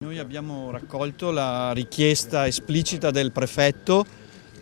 Noi abbiamo raccolto la richiesta esplicita del prefetto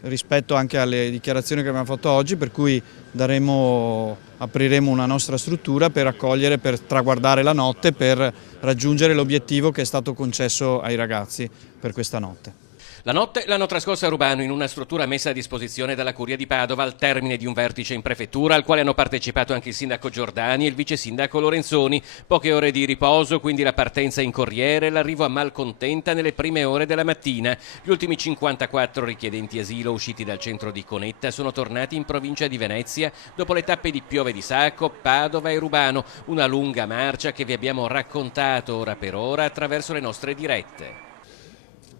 rispetto anche alle dichiarazioni che abbiamo fatto oggi, per cui apriremo una nostra struttura per accogliere, per traguardare la notte, per raggiungere l'obiettivo che è stato concesso ai ragazzi per questa notte. La notte l'hanno trascorsa a Rubano in una struttura messa a disposizione dalla Curia di Padova al termine di un vertice in prefettura al quale hanno partecipato anche il sindaco Giordani e il vice sindaco Lorenzoni. Poche ore di riposo, quindi la partenza in corriere e l'arrivo a Malcontenta nelle prime ore della mattina. Gli ultimi 54 richiedenti asilo usciti dal centro di Conetta sono tornati in provincia di Venezia dopo le tappe di Piove di Sacco, Padova e Rubano. Una lunga marcia che vi abbiamo raccontato ora per ora attraverso le nostre dirette.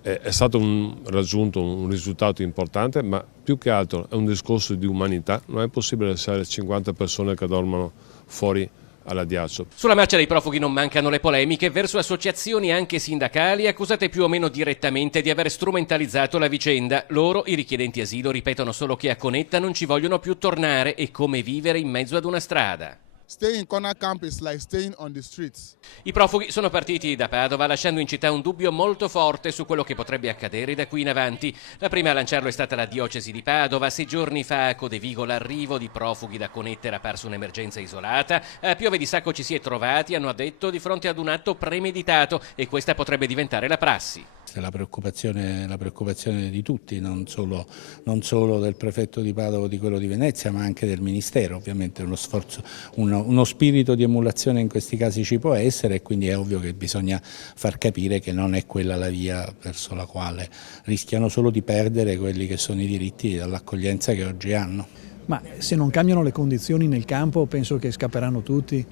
È stato raggiunto un risultato importante, ma più che altro è un discorso di umanità. Non è possibile lasciare 50 persone che dormono fuori all'addiaccio. Sulla marcia dei profughi non mancano le polemiche verso associazioni anche sindacali accusate più o meno direttamente di aver strumentalizzato la vicenda. Loro, i richiedenti asilo, ripetono solo che a Conetta non ci vogliono più tornare e come vivere in mezzo ad una strada. Staying in corner camp is like staying on the streets. I profughi sono partiti da Padova lasciando in città un dubbio molto forte su quello che potrebbe accadere da qui in avanti. La prima a lanciarlo è stata la diocesi di Padova. 6 giorni fa a Codevigo l'arrivo di profughi da Conetta era parso un'emergenza isolata. A Piove di Sacco ci si è trovati, hanno detto, di fronte ad un atto premeditato e questa potrebbe diventare la prassi. La preoccupazione di tutti, non solo del prefetto di Padova o di quello di Venezia, ma anche del Ministero. Ovviamente uno sforzo, uno spirito di emulazione in questi casi ci può essere e quindi è ovvio che bisogna far capire che non è quella la via verso la quale rischiano solo di perdere quelli che sono i diritti dall'accoglienza che oggi hanno. Ma se non cambiano le condizioni nel campo penso che scapperanno tutti.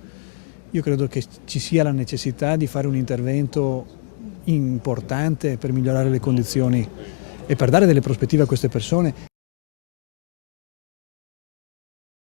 Io credo che ci sia la necessità di fare un intervento importante per migliorare le condizioni e per dare delle prospettive a queste persone.